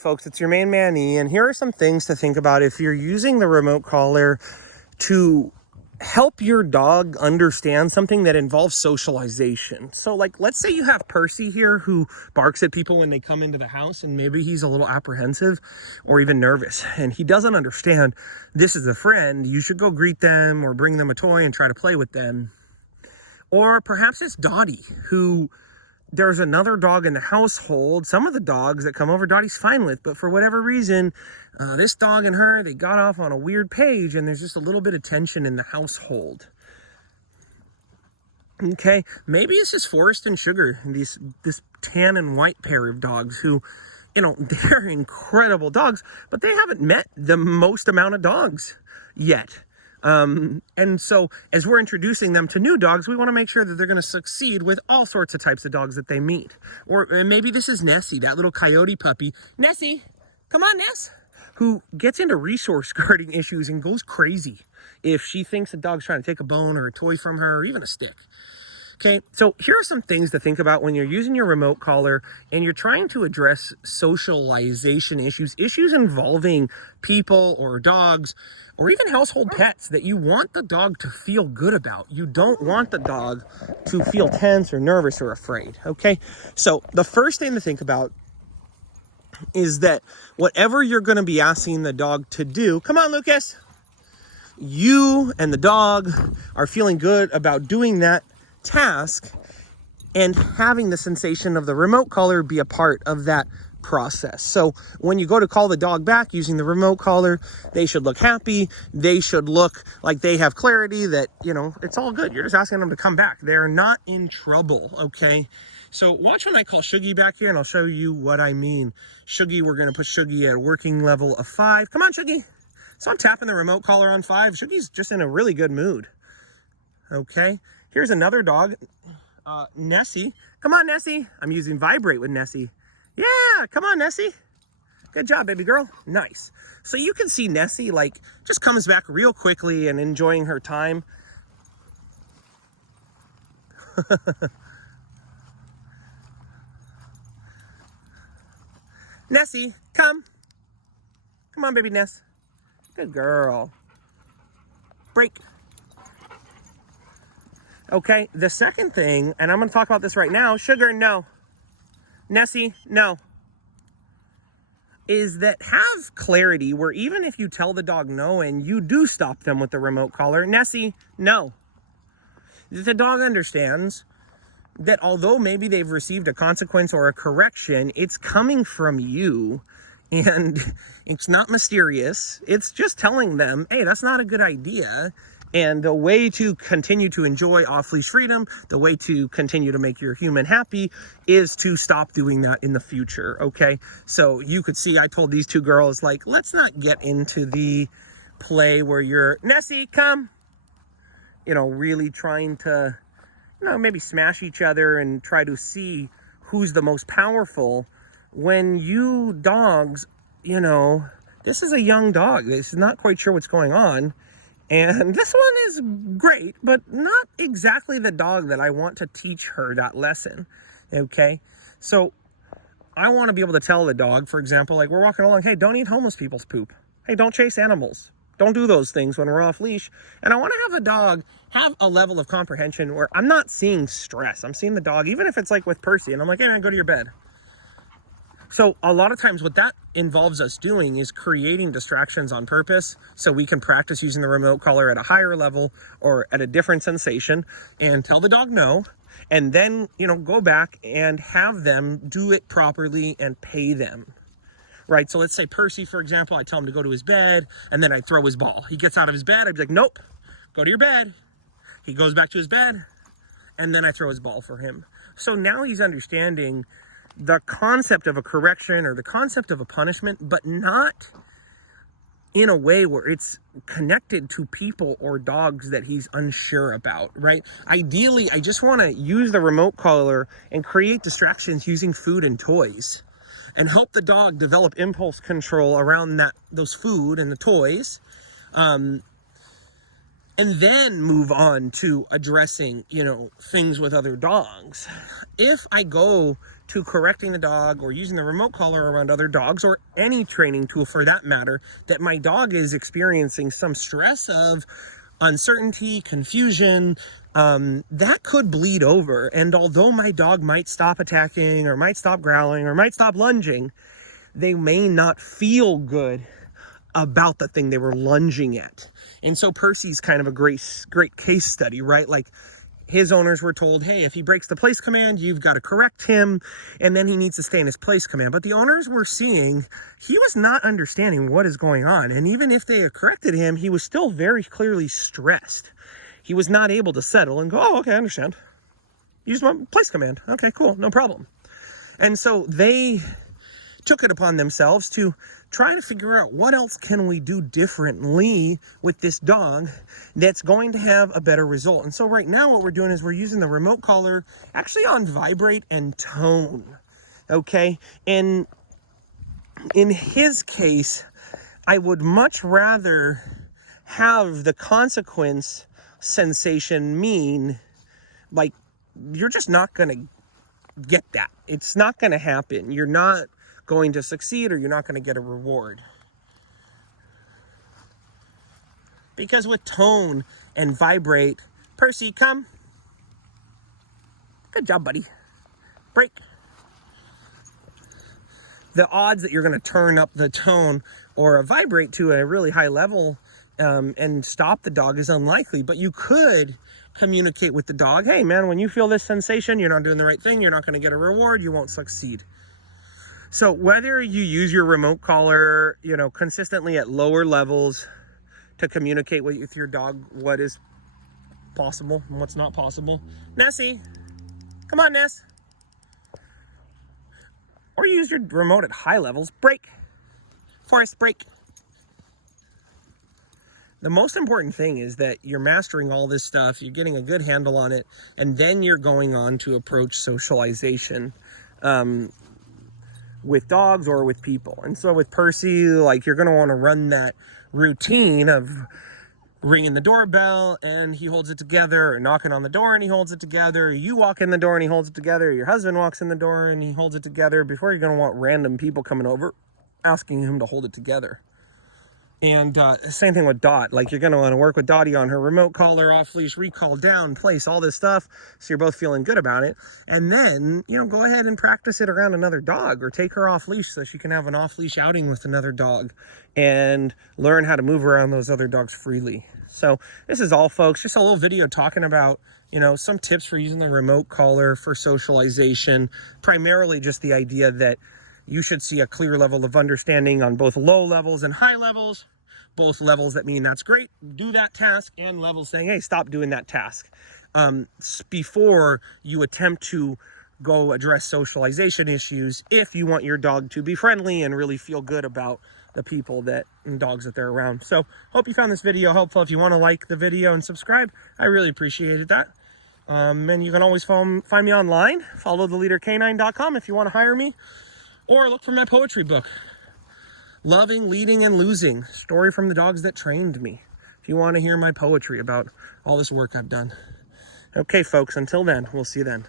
Folks, it's your main man E, and here are some things to think about if you're using the remote collar to help your dog understand something that involves socialization. So like, let's say you have Percy here who barks at people when they come into the house, and maybe he's a little apprehensive or even nervous, and he doesn't understand this is a friend. You should go greet them or bring them a toy and try to play with them. Or perhaps it's Dottie, who there's another dog in the household. Some of the dogs that come over, Dottie's fine with, but for whatever reason, this dog and her, they got off on a weird page, and there's just a little bit of tension in the household. Okay, maybe it's just Forrest and Sugar, this tan and white pair of dogs who, they're incredible dogs, but they haven't met the most amount of dogs yet. And so as we're introducing them to new dogs, we want to make sure that they're going to succeed with all sorts of types of dogs that they meet. Or maybe this is Nessie, that little coyote puppy. Nessie, come on, Ness, who gets into resource guarding issues and goes crazy if she thinks the dog's trying to take a bone or a toy from her or even a stick. Okay, so here are some things to think about when you're using your remote collar and you're trying to address socialization issues involving people or dogs or even household pets that you want the dog to feel good about. You don't want the dog to feel tense or nervous or afraid, okay? So the first thing to think about is that whatever you're going to be asking the dog to do, come on, Lucas, you and the dog are feeling good about doing that task and having the sensation of the remote collar be a part of that process. So when you go to call the dog back using the remote collar, they should look happy. They should look like they have clarity that, it's all good. You're just asking them to come back. They're not in trouble, okay? So watch when I call Shuggy back here, and I'll show you what I mean. Shuggy, we're going to put Shuggy at a working level of 5. Come on, Shuggy. So I'm tapping the remote collar on 5. Shuggy's just in a really good mood, okay? Here's another dog, Nessie. Come on, Nessie. I'm using vibrate with Nessie. Yeah, come on, Nessie. Good job, baby girl. Nice. So you can see Nessie, just comes back real quickly and enjoying her time. Nessie, come. Come on, baby Ness. Good girl. Break. Okay, the second thing, and I'm going to talk about this right now, Sugar, no. Nessie, no. Is that have clarity where even if you tell the dog no and you do stop them with the remote collar, Nessie, no. The dog understands that although maybe they've received a consequence or a correction, it's coming from you and it's not mysterious. It's just telling them, hey, that's not a good idea. And the way to continue to enjoy off-leash freedom, the way to continue to make your human happy is to stop doing that in the future, okay? So you could see I told these two girls, let's not get into the play where you're, Nessie, come, really trying to, maybe smash each other and try to see who's the most powerful when you dogs, this is a young dog. This is not quite sure what's going on. And this one is great, but not exactly the dog that I want to teach her that lesson, okay? So I want to be able to tell the dog, for example, we're walking along, hey, don't eat homeless people's poop. Hey, don't chase animals. Don't do those things when we're off leash. And I want to have the dog have a level of comprehension where I'm not seeing stress. I'm seeing the dog, even if it's with Percy, and I'm like, hey, man, go to your bed. So a lot of times what that involves us doing is creating distractions on purpose so we can practice using the remote collar at a higher level or at a different sensation and tell the dog no, and then, go back and have them do it properly and pay them, right? So let's say Percy, for example, I tell him to go to his bed and then I throw his ball. He gets out of his bed. I'd be like, nope, go to your bed. He goes back to his bed and then I throw his ball for him. So now he's understanding the concept of a correction or the concept of a punishment, but not in a way where it's connected to people or dogs that he's unsure about, right? Ideally, I just want to use the remote collar and create distractions using food and toys and help the dog develop impulse control around those food and the toys. And then move on to addressing, things with other dogs. If I go to correcting the dog or using the remote collar around other dogs, or any training tool for that matter, that my dog is experiencing some stress of, uncertainty, confusion, that could bleed over. And although my dog might stop attacking or might stop growling or might stop lunging, they may not feel good about the thing they were lunging at. And so Percy's kind of a great case study, right? Like, his owners were told, hey, if he breaks the place command, you've got to correct him, and then he needs to stay in his place command. But the owners were seeing he was not understanding what is going on. And even if they had corrected him, he was still very clearly stressed. He was not able to settle and go, oh, okay, I understand. Use my place command. Okay, cool, no problem. And so they took it upon themselves to try to figure out what else can we do differently with this dog that's going to have a better result. And so right now what we're doing is we're using the remote collar actually on vibrate and tone. Okay, and in his case, I would much rather have the consequence sensation mean, like, you're just not going to get that. It's not going to happen. You're not going to succeed, or you're not going to get a reward. Because with tone and vibrate, Percy, come. Good job, buddy. Break. The odds that you're going to turn up the tone or vibrate to a really high level and stop the dog is unlikely. But you could communicate with the dog, hey man, when you feel this sensation, you're not doing the right thing, you're not going to get a reward, you won't succeed. So whether you use your remote collar, consistently at lower levels to communicate with your dog what is possible and what's not possible. Nessie, come on, Ness. Or you use your remote at high levels. Break. Forrest, break. The most important thing is that you're mastering all this stuff, you're getting a good handle on it, and then you're going on to approach socialization with dogs or with people. And so with Percy, like, you're going to want to run that routine of ringing the doorbell and he holds it together, or knocking on the door and he holds it together, or you walk in the door and he holds it together, or your husband walks in the door and he holds it together, before you're going to want random people coming over asking him to hold it together. And same thing with Dot. Like, you're going to want to work with Dottie on her remote collar, off leash, recall, down, place, all this stuff, so you're both feeling good about it. And then, go ahead and practice it around another dog, or take her off leash so she can have an off leash outing with another dog and learn how to move around those other dogs freely. So this is all, folks, just a little video talking about, some tips for using the remote collar for socialization. Primarily just the idea that you should see a clear level of understanding on both low levels and high levels. Both levels that mean that's great, do that task, and levels saying, hey, stop doing that task. Before you attempt to go address socialization issues, if you want your dog to be friendly and really feel good about the people and dogs that they're around. So hope you found this video helpful. If you want to like the video and subscribe, I really appreciated that. And you can always find me online. Follow theleadercanine.com if you want to hire me. Or look for my poetry book, Loving, Leading, and Losing, Story from the Dogs That Trained Me, if you want to hear my poetry about all this work I've done. Okay, folks, until then, we'll see you then.